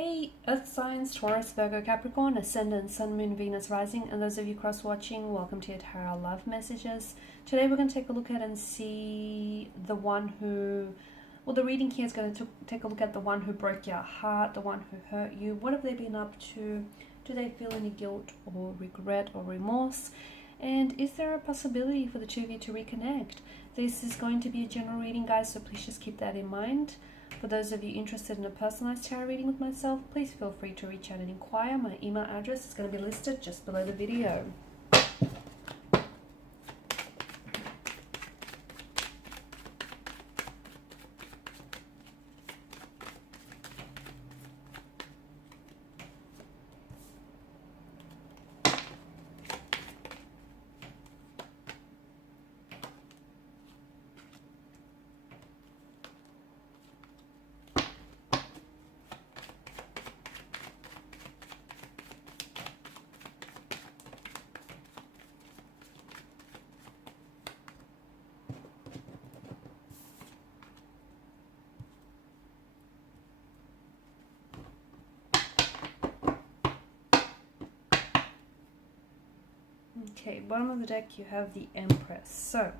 Hey, Earth signs, Taurus, Virgo, Capricorn, Ascendant, Sun, Moon, Venus, Rising, and those of you cross-watching, welcome to your Tarot Love Messages. Today we're going to take a look at and see the one who, well, the reading here is going to take a look at the one who broke your heart, the one who hurt you. What have they been up to? Do they feel any guilt or regret or remorse? And is there a possibility for the two of you to reconnect? This is going to be a general reading, guys, so please just keep that in mind. For those of you interested in a personalized tarot reading with myself, please feel free to reach out and inquire. My email address is going to be listed just below the video. Okay, bottom of the deck you have the Empress. So,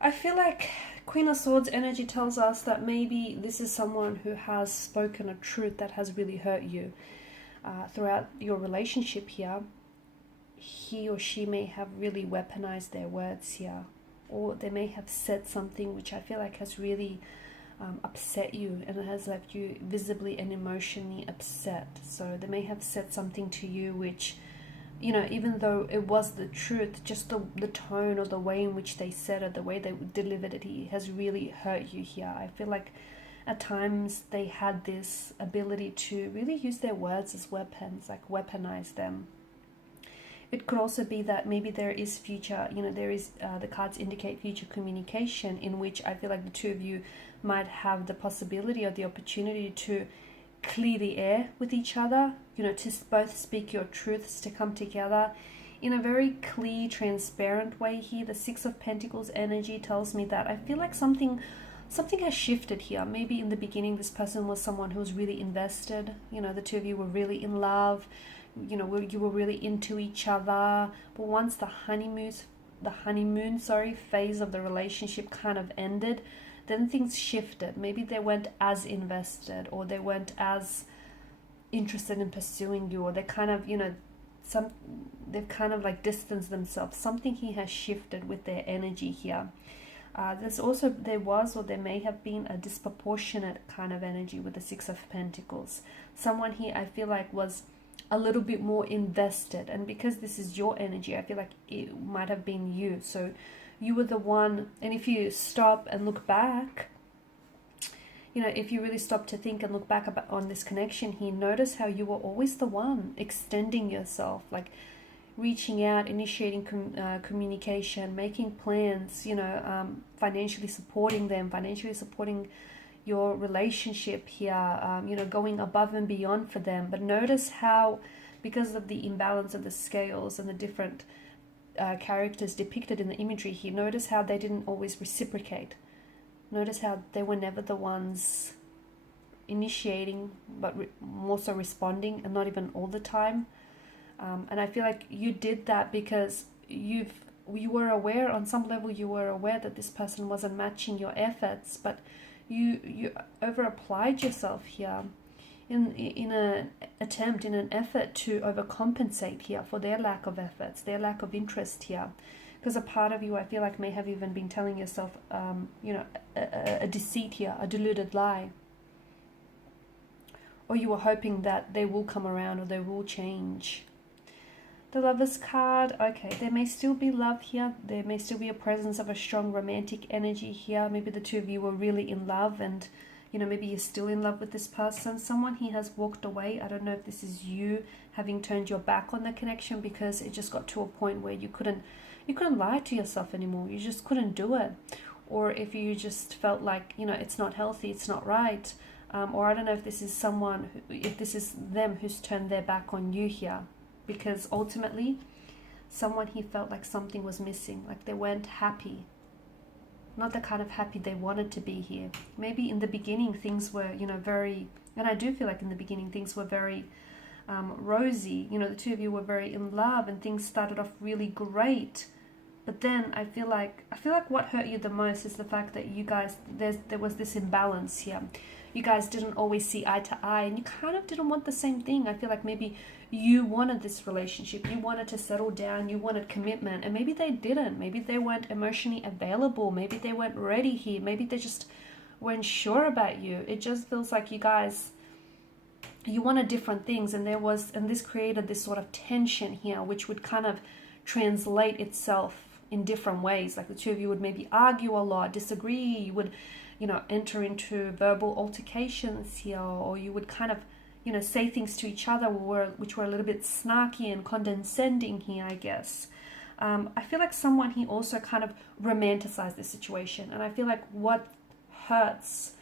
I feel like Queen of Swords energy tells us that maybe this is someone who has spoken a truth that has really hurt you. Throughout your relationship here, he or she may have really weaponized their words here. Or they may have said something which I feel like has really upset you and it has left you visibly and emotionally upset. So they may have said something to you which, you know, even though it was the truth, just the tone or the way in which they said it, the way they delivered it, has really hurt you here. I feel like at times they had this ability to really use their words as weapons, like weaponize them. It could also be that maybe there is future, you know, there is, the cards indicate future communication in which I feel like the two of you might have the possibility or the opportunity to clear the air with each other, you know, to both speak your truths, to come together in a very clear, transparent way here. The Six of Pentacles energy tells me that I feel like something has shifted here. Maybe in the beginning this person was someone who was really invested, you know, the two of you were really in love, you know, you were really into each other, but once the honeymoon phase of the relationship kind of ended, then things shifted. Maybe they weren't as invested, or they weren't as interested in pursuing you, or they kind of, you know, they've kind of like distanced themselves. Something here has shifted with their energy here. There may have been a disproportionate kind of energy with the Six of Pentacles. Someone here I feel like was a little bit more invested, and because this is your energy, I feel like it might have been you. So you were the one, and if you stop and look back, you know, if you really stop to think and look back on this connection here, notice how you were always the one extending yourself, like reaching out, initiating communication, making plans, you know, financially supporting them, financially supporting your relationship here, you know, going above and beyond for them. But notice how, because of the imbalance of the scales and the different characters depicted in the imagery here, notice how they didn't always reciprocate. Notice how they were never the ones initiating, but more so responding, and not even all the time. And I feel like you did that because you were aware, on some level you were aware that this person wasn't matching your efforts, but you over applied yourself here in an effort to overcompensate here for their lack of efforts, their lack of interest here. Because a part of you, I feel like, may have even been telling yourself, you know, a deceit here, a deluded lie. Or you were hoping that they will come around or they will change. The Lovers card, okay, there may still be love here. There may still be a presence of a strong romantic energy here. Maybe the two of you were really in love, and, you know, maybe you're still in love with this person. Someone here has walked away. I don't know if this is you having turned your back on the connection because it just got to a point where you couldn't lie to yourself anymore. You just couldn't do it. Or if you just felt like, you know, it's not healthy, it's not right. Or I don't know if this is if this is them who's turned their back on you here. Because ultimately, someone here felt like something was missing, like they weren't happy. not the kind of happy they wanted to be here. Maybe in the beginning things were, you know, very, and I do feel like in the beginning things were very rosy. You know, the two of you were very in love and things started off really great. But then I feel like what hurt you the most is the fact that you guys, there was this imbalance here. You guys didn't always see eye to eye, and you kind of didn't want the same thing. I feel like maybe you wanted this relationship, you wanted to settle down, you wanted commitment, and maybe they didn't. Maybe they weren't emotionally available, maybe they weren't ready here, maybe they just weren't sure about you. It just feels like you guys, you wanted different things, and this created this sort of tension here, which would kind of translate itself in different ways. Like the two of you would maybe argue a lot, disagree, you would, you know, enter into verbal altercations here, or you would kind of, you know, say things to each other which were a little bit snarky and condescending here, I guess. I feel like someone here also kind of romanticized the situation, and I feel like what hurts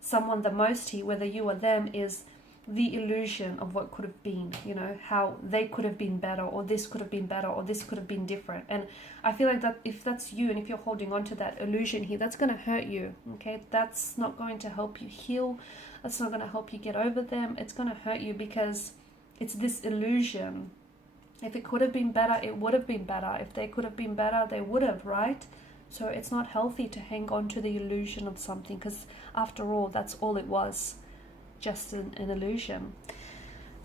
someone the most here, whether you or them, is the illusion of what could have been, you know, how they could have been better, or this could have been better, or this could have been different. And I feel like that if that's you, and if you're holding on to that illusion here, that's going to hurt you, okay? That's not going to help you heal. That's not going to help you get over them. It's going to hurt you because it's this illusion. If it could have been better, it would have been better. If they could have been better, they would have, right? So it's not healthy to hang on to the illusion of something, because after all, that's all it was. Just an illusion.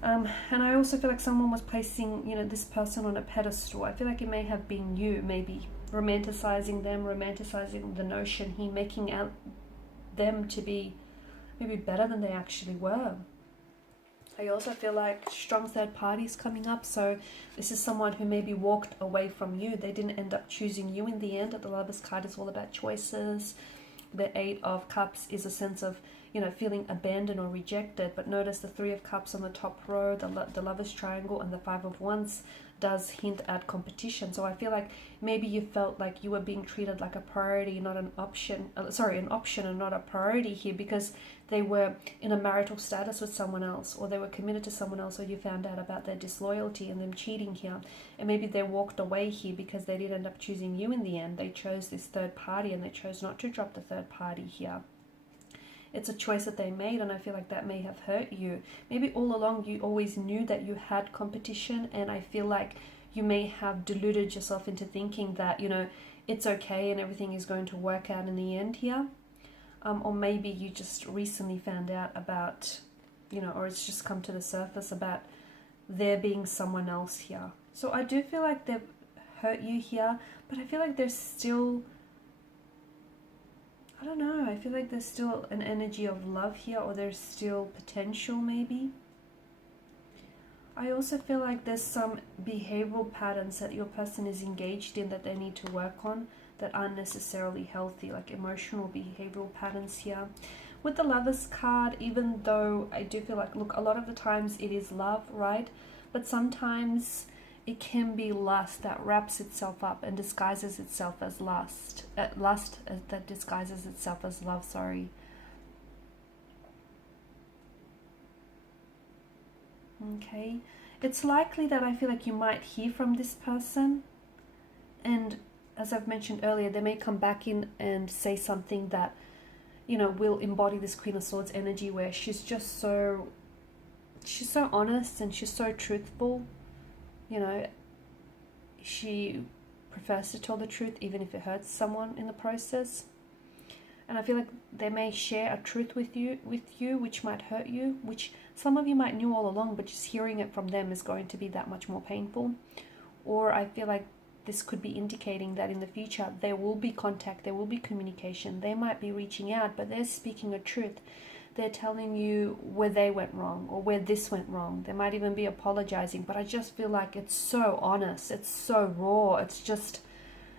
And I also feel like someone was placing, you know, this person on a pedestal. I feel like it may have been you, maybe romanticizing them, romanticizing the notion here, making out them to be maybe better than they actually were. I also feel like strong third parties coming up. So this is someone who maybe walked away from you. They didn't end up choosing you in the end. The Lover's card is all about choices. The Eight of Cups is a sense of, you know, feeling abandoned or rejected. But notice the Three of Cups on the top row, the Lover's Triangle, and the Five of Wands does hint at competition. So I feel like maybe you felt like you were being treated like a priority, not an option. An option and not a priority here, because they were in a marital status with someone else, or they were committed to someone else, or you found out about their disloyalty and them cheating here. And maybe they walked away here because they did end up choosing you in the end. They chose this third party, and they chose not to drop the third party here. It's a choice that they made, and I feel like that may have hurt you. Maybe all along you always knew that you had competition, and I feel like you may have deluded yourself into thinking that, you know, it's okay and everything is going to work out in the end here. Or maybe you just recently found out about, you know, or it's just come to the surface about there being someone else here. So I do feel like they've hurt you here, but I feel like there's still, I don't know, I feel like there's still an energy of love here, or there's still potential maybe. I also feel like there's some behavioral patterns that your person is engaged in that they need to work on that aren't necessarily healthy, like emotional behavioral patterns here. With the Lover's card, even though I do feel like, look, a lot of the times it is love, right? But sometimes it can be lust that wraps itself up and disguises itself as lust. Lust that disguises itself as love, sorry. Okay. It's likely that I feel like you might hear from this person, and as I've mentioned earlier, they may come back in and say something that, you know, will embody this Queen of Swords energy, where she's so honest and she's so truthful. You know, she prefers to tell the truth even if it hurts someone in the process. And I feel like they may share a truth with you which might hurt you, which some of you might knew all along, but just hearing it from them is going to be that much more painful. Or I feel like this could be indicating that in the future there will be contact, there will be communication. They might be reaching out, but they're speaking a truth. They're telling you where they went wrong or where this went wrong. They might even be apologizing, but I just feel like it's so honest, it's so raw. It's just,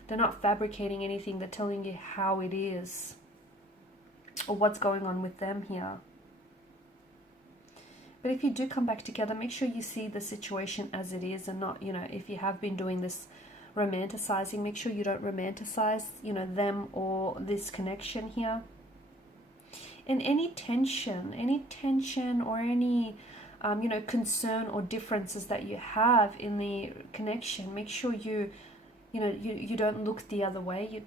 they're not fabricating anything. They're telling you how it is or what's going on with them here. But if you do come back together, make sure you see the situation as it is, and not, you know, if you have been doing this romanticizing, make sure you don't romanticize, you know, them or this connection here. And any tension or any, you know, concern or differences that you have in the connection, make sure you don't look the other way. You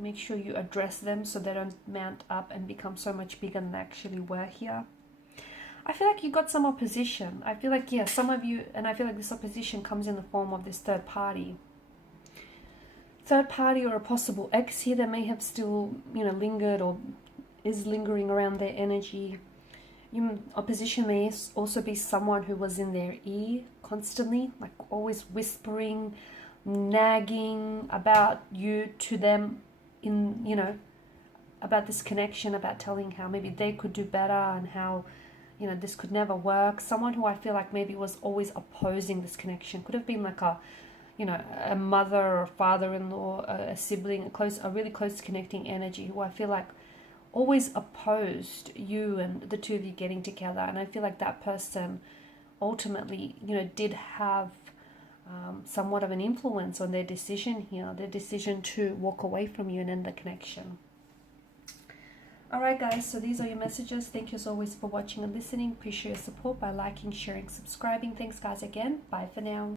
make sure you address them so they don't mount up and become so much bigger than they actually were here. I feel like you got some opposition. I feel like, yeah, some of you, and I feel like this opposition comes in the form of this third party. Third party or a possible ex here that may have still, you know, lingered or is lingering around their energy. Opposition may also be someone who was in their ear constantly, like always whispering, nagging about you to them, in, you know, about this connection, about telling how maybe they could do better and how, you know, this could never work. Someone who I feel like maybe was always opposing this connection. Could have been like a, you know, a mother or father-in-law, a sibling, a really close connecting energy, who I feel like always opposed you and the two of you getting together. And I feel like that person ultimately, you know, did have somewhat of an influence on their decision here, their decision to walk away from you and end the connection. Alright guys, so these are your messages. Thank you as always for watching and listening. Appreciate your support by liking, sharing, subscribing. Thanks guys again. Bye for now.